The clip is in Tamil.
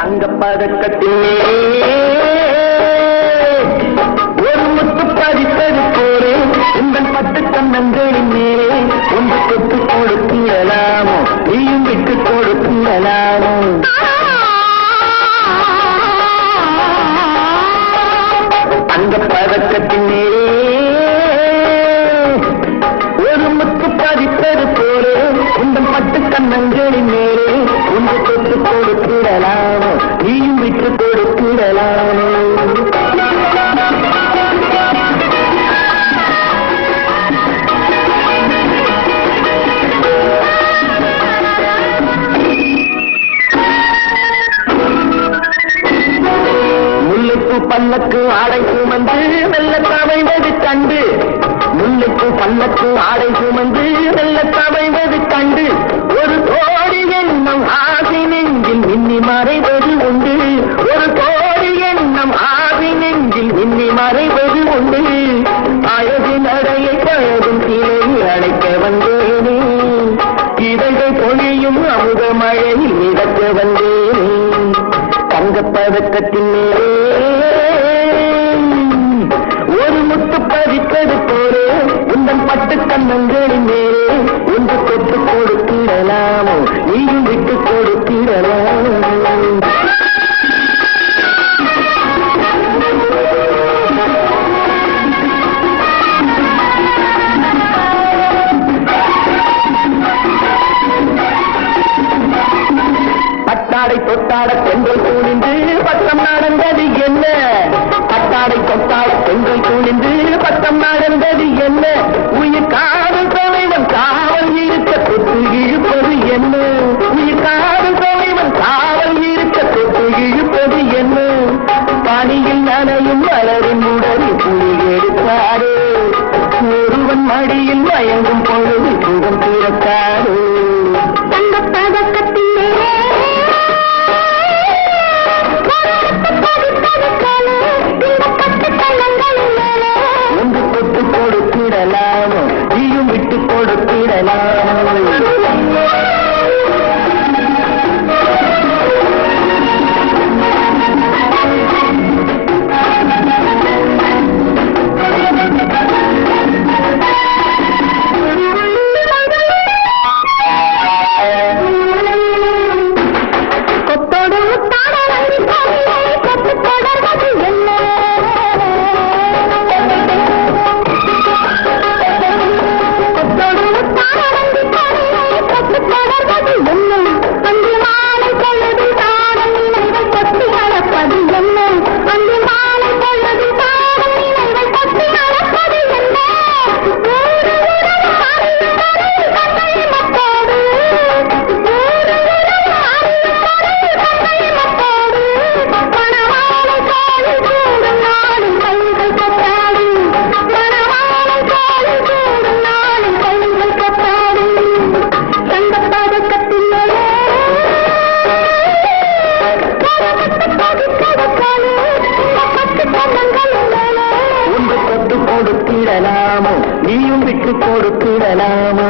தங்கப்பதக்கத்திலே ஒரு முத்து பதிப்பது போலே உங்கள் பட்டு கண்ணங்களின் மேலே ஒன்று தொட்டு கொடுக்கலாமோ நீயும் விட்டு கொடுக்கலாமோ தங்கப்பதக்கத்தின் மேலே ஒரு முத்து பதிப்பது போலே உங்கள் பட்டு கண்ணங்களின் மேலே ஒன்று தொட்டு கொடுக்கலாமோ நீயும் விட்டு கொடுக்கலாமோ முல்லைக்கு பல்லக்கு ஆடை சுமந்து மெல்ல தவைவது கண்டு முல்லைக்கு பல்லக்கு ஆடை சுமந்து மெல்ல தவைவது கண்டு ஒரு கோடி எண்ணம் ஆசை நெஞ்சில் மின்னி மறைவது உண்டு ஒரு கோடி எண்ணம் ஆசை நெஞ்சில் மின்னி மறைவது உண்டு அழகு நடையை பழகும் சிலை அழைக்க வந்தேனே இதழ்கள் பொழியும் அமுத மழையில் மிதக்க வந்தேனே தங்கப்பதக்கத்தின் மேலே ஒரு முத்து பதிப்பது போலே உங்கள் பட்டு கண்ணங்களின் மேலே ஒன்று தொட்டு கொடுத்திடலாமோ நீயும் விட்டு கொடுத்திடலாமோ பட்டாடை தொட்டாட பெண்கள் கூடிந்து பட்டம் நடந்தது என்ன பட்டாடை தொட்டாட பெண்கள் கூடிந்து பட்டம் நடந்தது என்ன உயிர் காதல் தலைவன் காவல் இருக்க தொட்டு இழுப்பது என்ன உயிர் காதல் தலைவன் காவல் இருக்க தொட்டு இழுப்பது என்ன பணியில் நனையும் மலரின் உடலில் புலி எடுத்தாரே ஒருவன் மடியில் மயங்கும் பொழுது சுகம் பிறக்காரே ஒன்று தொட்டு கொடுத்திடலாமோ நீயும் விட்டு கொடுத்திடலாமோ ஒன்று தொட்டு கொடுத்திடலாமோ நீயும் விட்டு கொடுத்திடலாமோ